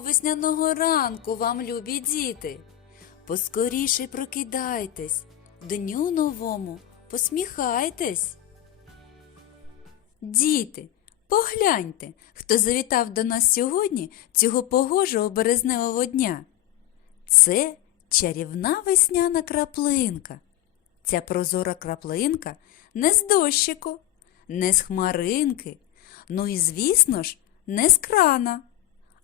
весняного ранку вам, любі діти. Поскоріше прокидайтесь, дню новому посміхайтесь. Діти, погляньте, хто завітав до нас сьогодні цього погожого березневого дня. Це чарівна весняна краплинка. Ця прозора краплинка не з дощику, не з хмаринки, ну і, звісно ж, не з крана.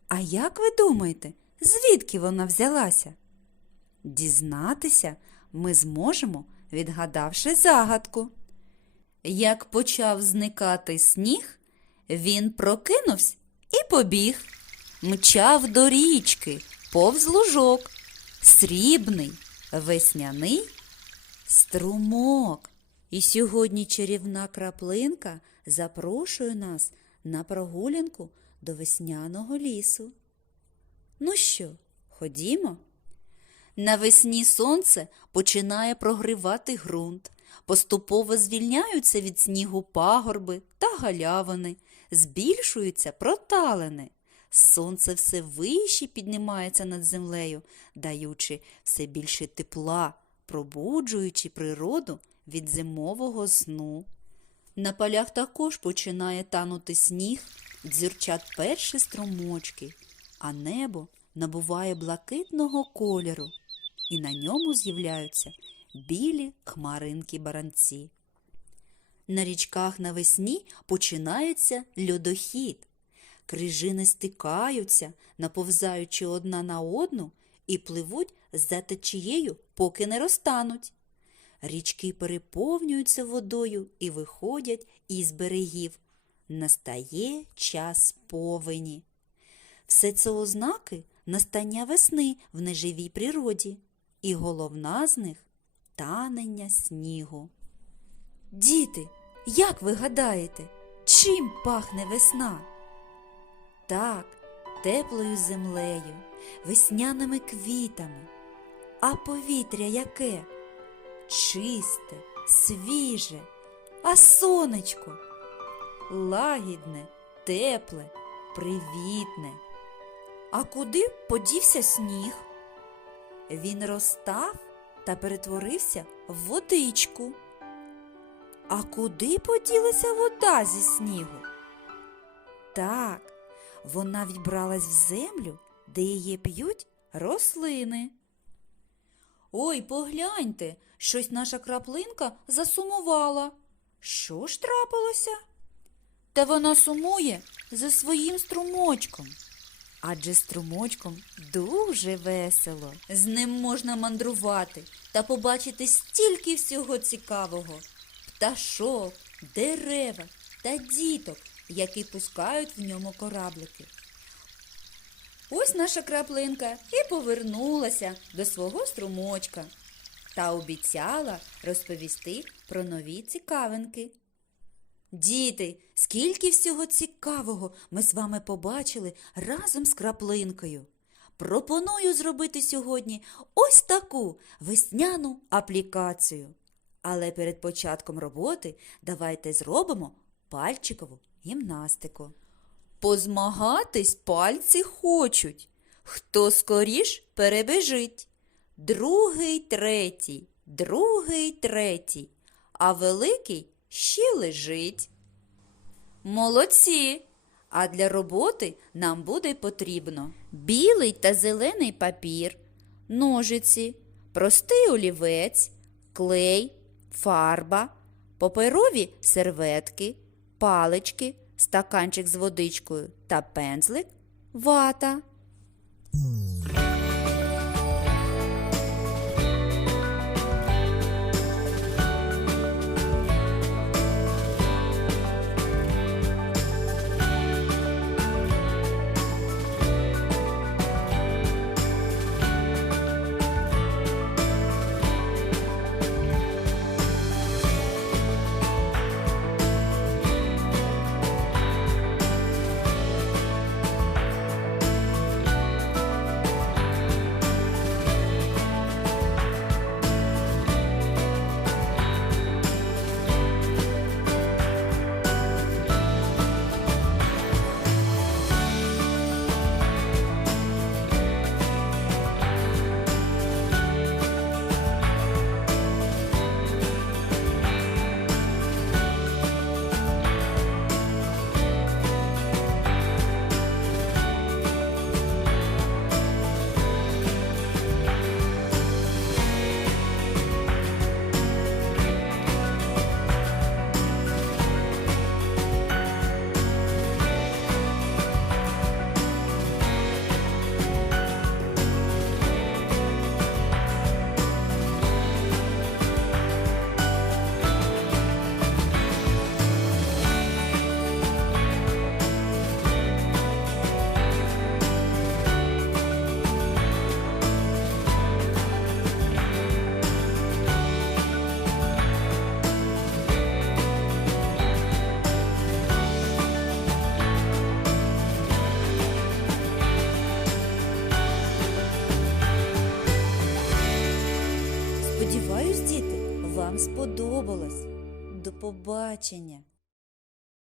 А як ви думаєте, звідки вона взялася? Дізнатися ми зможемо, відгадавши загадку. Як почав зникати сніг, він прокинувся і побіг, мчав до річки, повз лужок, срібний, весняний струмок. І сьогодні чарівна краплинка запрошує нас на прогулянку до весняного лісу. Ну що, ходімо? Навесні сонце починає прогрівати ґрунт, поступово звільняються від снігу пагорби та галявини, збільшуються проталини. Сонце все вище піднімається над землею, даючи все більше тепла, пробуджуючи природу від зимового сну. На полях також починає танути сніг, дзюрчать перші струмочки, а небо набуває блакитного кольору, і на ньому з'являються білі хмаринки баранці. На річках навесні починається льодохід. Крижини стикаються, наповзаючи одна на одну, і пливуть за течією, поки не розтануть. Річки переповнюються водою і виходять із берегів. Настає час повені. Все це ознаки настання весни в неживій природі, і головна з них танення снігу. Діти, як ви гадаєте, чим пахне весна? Так, теплою землею, весняними квітами. А повітря яке? Чисте, свіже, а сонечко лагідне, тепле, привітне. А куди подівся сніг? Він розтав та перетворився в водичку. А куди поділася вода зі снігу? Так, вона відбралась в землю, де її п'ють рослини. Ой, погляньте, щось наша краплинка засумувала. Що ж трапилося? Та вона сумує за своїм струмочком. Адже струмочком дуже весело. З ним можна мандрувати та побачити стільки всього цікавого пташок, дерева та діток, які пускають в ньому кораблики. Ось наша краплинка і повернулася до свого струмочка та обіцяла розповісти про нові цікавинки. Діти, скільки всього цікавого ми з вами побачили разом з краплинкою. Пропоную зробити сьогодні ось таку весняну аплікацію. Але перед початком роботи давайте зробимо пальчикову гімнастику. Позмагатись пальці хочуть. Хто скоріш перебежить. Другий, третій, другий, третій, а великий ще лежить. Молодці! А для роботи нам буде потрібно білий та зелений папір, ножиці, простий олівець, клей, фарба, паперові серветки, палички, стаканчик з водичкою та пензлик, вата. Вам сподобалось. До побачення!